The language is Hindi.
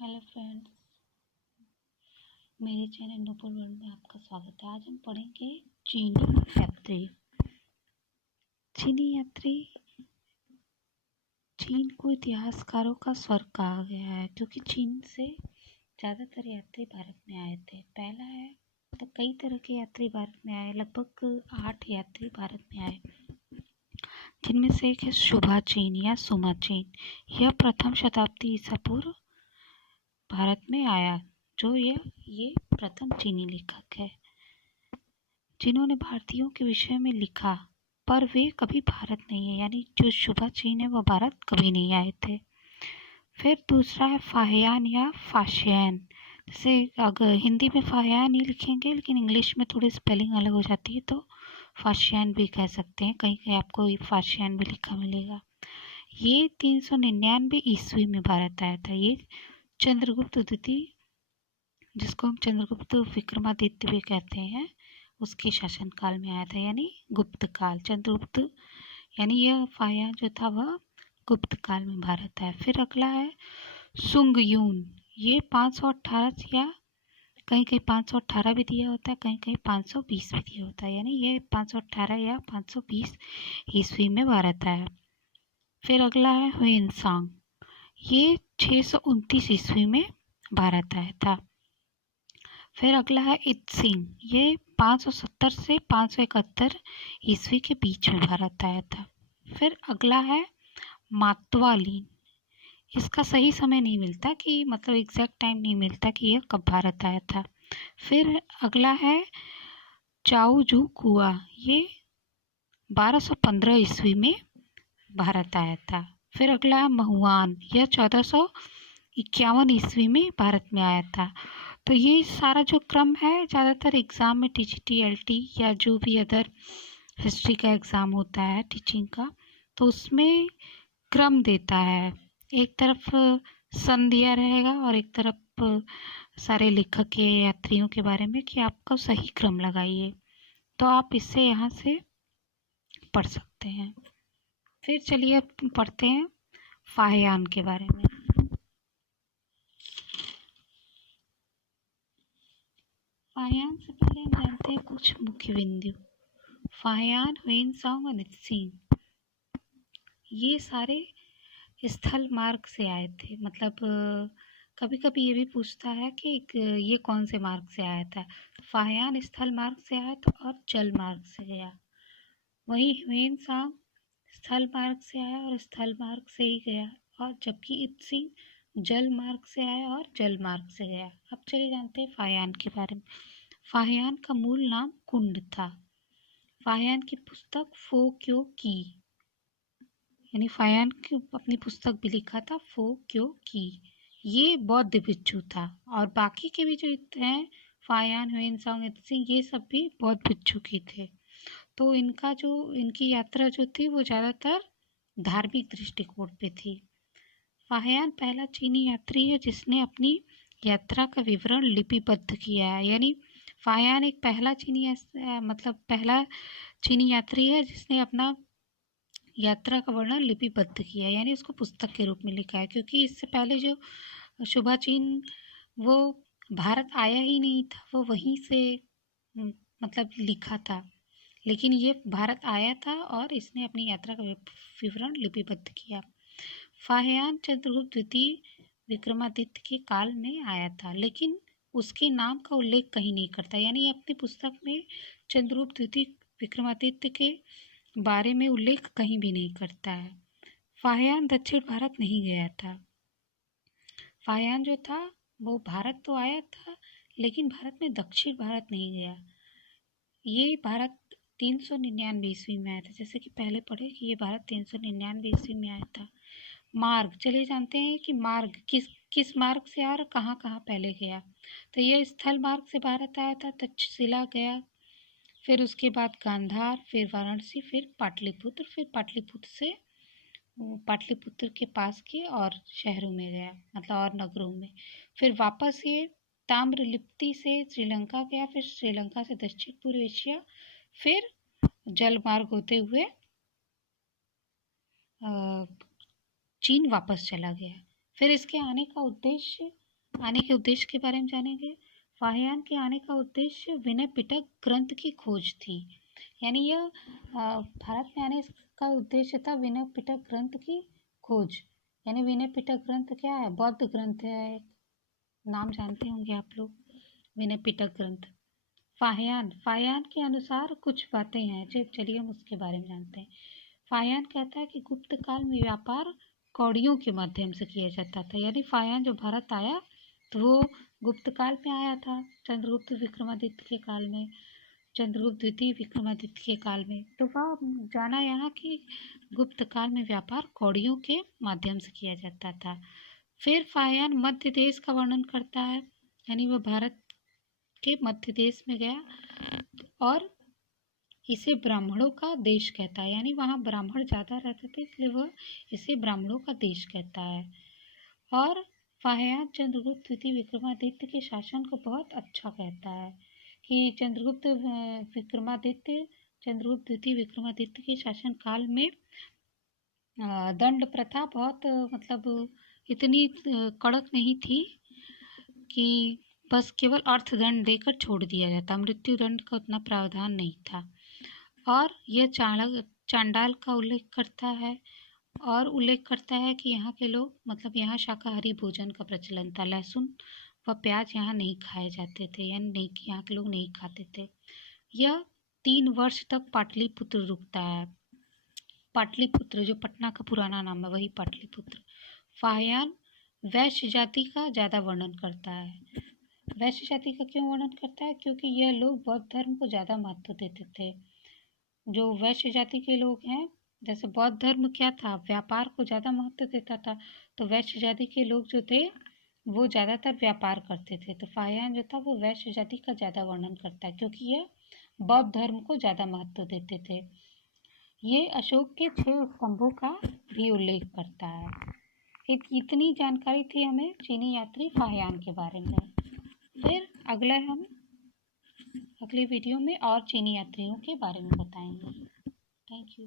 हेलो फ्रेंड्स, मेरे चैनल नूपुर वर्ल्ड में आपका स्वागत है। आज हम पढ़ेंगे चीनी यात्री। चीनी यात्री चीन को इतिहासकारों का स्वर्ग कहा गया है क्योंकि चीन से ज़्यादातर यात्री भारत में आए थे। पहला है तो कई तरह के यात्री भारत में आए, लगभग 8 यात्री भारत में आए, जिनमें से एक है शुभा चीन या सुमा चीन। यह प्रथम शताब्दी ईसा पूर्व भारत में आया, जो ये प्रथम चीनी लेखक है जिन्होंने भारतीयों के विषय में लिखा, पर वे कभी भारत नहीं है, यानी जो शुभा चीन है वो भारत कभी नहीं आए थे। फिर दूसरा है फाहियान या फाशियान। जैसे अगर हिंदी में फाहियान ही लिखेंगे लेकिन इंग्लिश में थोड़ी स्पेलिंग अलग हो जाती है तो फाशियान भी कह सकते हैं। कहीं कहीं आपको फाशियान भी लिखा मिलेगा। ये 399 ईस्वी में भारत आया था। ये चंद्रगुप्त द्वितीय, जिसको हम चंद्रगुप्त विक्रमादित्य भी कहते हैं, उसके शासनकाल में आया था, यानी गुप्त काल। चंद्रगुप्त यानी यह फाहियान जो था वह गुप्त काल में भारत आया। फिर अगला है सुंगयून। ये 518 या कहीं कहीं 518 भी दिया होता है, कहीं कहीं 520 भी दिया होता है, यानी ये 518 या 520 ईस्वी में भारत आया। फिर अगला है हुएनसांग। ये 629 ईस्वी में भारत आया था। फिर अगला है इत्सिंग। ये 570 से 571 ईस्वी के बीच में भारत आया था। फिर अगला है मातवालीन। इसका सही समय नहीं मिलता कि मतलब एग्जैक्ट टाइम नहीं मिलता कि यह कब भारत आया था। फिर अगला है चाओजू कुआ। ये 1215 ईस्वी में भारत आया था। फिर अगला है महुआन। यह 1451 ईस्वी में भारत में आया था। तो ये सारा जो क्रम है, ज़्यादातर एग्ज़ाम में टीजीटी, एलटी या जो भी अदर हिस्ट्री का एग्ज़ाम होता है टीचिंग का, तो उसमें क्रम देता है। एक तरफ सन दिया रहेगा और एक तरफ सारे लेखक के यात्रियों के बारे में कि आपका सही क्रम लगाइए, तो आप इससे यहाँ से पढ़ सकते हैं। फिर चलिए पढ़ते हैं फाहियान के बारे में। फाहियान से पहले हम जानते हैं कुछ मुख्य बिंदु। फाहियान, हुएनसांग और इत्सिंग ये सारे स्थल मार्ग से आए थे। मतलब कभी कभी ये भी पूछता है कि ये कौन से मार्ग से आया था। तो फाहियान स्थल मार्ग से आया था और जल मार्ग से गया। वहीं हुएनसांग स्थल मार्ग से आया और स्थल मार्ग से ही गया, और जबकि इत्सिंग जल मार्ग से आया और जल मार्ग से गया। अब चलिए जानते हैं फाहियान के बारे में। फाहियान का मूल नाम कुंड था। फाहियान की पुस्तक फो क्यो की, यानी फाहियान की अपनी पुस्तक भी लिखा था फो क्यो की, ये बौद्ध भिक्षु था। और बाकी के भी जो हैं फाहियान, हुएनसांग, इत्सिंग, ये सब भी बौद्ध भिक्षु की थे। तो इनकी यात्रा जो थी वो ज़्यादातर धार्मिक दृष्टिकोण पे थी। फाहियान पहला चीनी यात्री है जिसने अपनी यात्रा का विवरण लिपिबद्ध किया है। यानी फाहियान एक पहला चीनी यात्री है जिसने अपना यात्रा का वर्णन लिपिबद्ध किया है, यानी उसको पुस्तक के रूप में लिखा है। क्योंकि इससे पहले जो शुभा चीन वो भारत आया ही नहीं था, वो वहीं से मतलब लिखा था, लेकिन ये भारत आया था और इसने अपनी यात्रा का विवरण लिपिबद्ध किया। फाहियान चंद्रगुप्त द्वितीय विक्रमादित्य के काल में आया था, लेकिन उसके नाम का उल्लेख कहीं नहीं करता। यानी अपनी पुस्तक में चंद्रगुप्त द्वितीय विक्रमादित्य के बारे में उल्लेख कहीं भी नहीं करता है। फाहियान दक्षिण भारत नहीं गया था। फाहियान जो था वो भारत तो आया था, लेकिन भारत में दक्षिण भारत नहीं गया। ये भारत 399 ईस्वी में आया था, जैसे कि पहले पढ़े कि ये भारत 399 ईस्वी में आया था। मार्ग, चलिए जानते हैं कि मार्ग किस मार्ग से और कहाँ कहाँ पहले गया। तो ये स्थल मार्ग से भारत आया था, तक्षशिला गया, फिर उसके बाद गांधार, फिर वाराणसी, फिर पाटलिपुत्र, फिर पाटलिपुत्र से पाटलिपुत्र के पास के और शहरों में गया, मतलब और नगरों में। फिर वापस ये ताम्रलिप्ति से श्रीलंका गया, फिर श्रीलंका से दक्षिण पूर्व एशिया, फिर जल मार्ग होते हुए चीन वापस चला गया। फिर इसके आने का उद्देश्य आने के उद्देश्य के बारे में जानेंगे। फाहियान के आने का उद्देश्य विनय पिटक ग्रंथ की खोज थी। यानी यह भारत में आने का उद्देश्य था विनय पिटक ग्रंथ की खोज। यानी विनय पिटक ग्रंथ क्या है? बौद्ध ग्रंथ है, नाम जानते होंगे आप लोग, विनय पिटक ग्रंथ। फाहियान के अनुसार कुछ बातें हैं, चलिए हम उसके बारे में जानते हैं। फाहियान कहता है कि गुप्त काल में व्यापार कौड़ियों के माध्यम से किया जाता था। यानी फाहियान जो भारत आया तो वो गुप्त काल में आया था, चंद्रगुप्त विक्रमादित्य के काल में, चंद्रगुप्त द्वितीय विक्रमादित्य के काल में। तो वह जाना यहाँ कि गुप्त काल में व्यापार कौड़ियों के माध्यम से किया जाता था। फिर फाहियान मध्य देश का वर्णन करता है। यानी वह भारत के मध्य देश में गया और इसे ब्राह्मणों का देश कहता है। यानी वहाँ ब्राह्मण ज़्यादा रहते थे, इसलिए वह इसे ब्राह्मणों का देश कहता है। और फाहियान चंद्रगुप्त द्वितीय विक्रमादित्य के शासन को बहुत अच्छा कहता है कि चंद्रगुप्त द्वितीय विक्रमादित्य के शासन काल में दंड प्रथा बहुत मतलब इतनी कड़क नहीं थी कि बस केवल अर्थदंड देकर छोड़ दिया जाता, मृत्यु दंड का उतना प्रावधान नहीं था। और यह चांडाल का उल्लेख करता है और उल्लेख करता है कि यहाँ के लोग मतलब यहाँ शाकाहारी भोजन का प्रचलन था, लहसुन व प्याज यहाँ नहीं खाए जाते थे, यानी नहीं कि यहाँ के लोग नहीं खाते थे। यह 3 वर्ष तक पाटलिपुत्र रुकता है। पाटलिपुत्र जो पटना का पुराना नाम है वही पाटलिपुत्र। फाहियान वैश्य जाति का ज़्यादा वर्णन करता है। वैश्य जाति का क्यों वर्णन करता है? क्योंकि यह लोग बौद्ध धर्म को ज़्यादा महत्व देते थे। जो वैश्य जाति के लोग हैं, जैसे बौद्ध धर्म क्या था, व्यापार को ज़्यादा महत्व देता था, तो वैश्य जाति के लोग जो थे वो ज़्यादातर व्यापार करते थे। तो फाहियान जो था वो वैश्य जाति का ज़्यादा वर्णन करता है क्योंकि यह बौद्ध धर्म को ज़्यादा महत्व देते थे। ये अशोक के 6 स्तंभों का भी उल्लेख करता है। इतनी जानकारी थी हमें चीनी यात्री फाहियान के बारे में। फिर हम अगले वीडियो में और चीनी यात्रियों के बारे में बताएंगे। Thank you.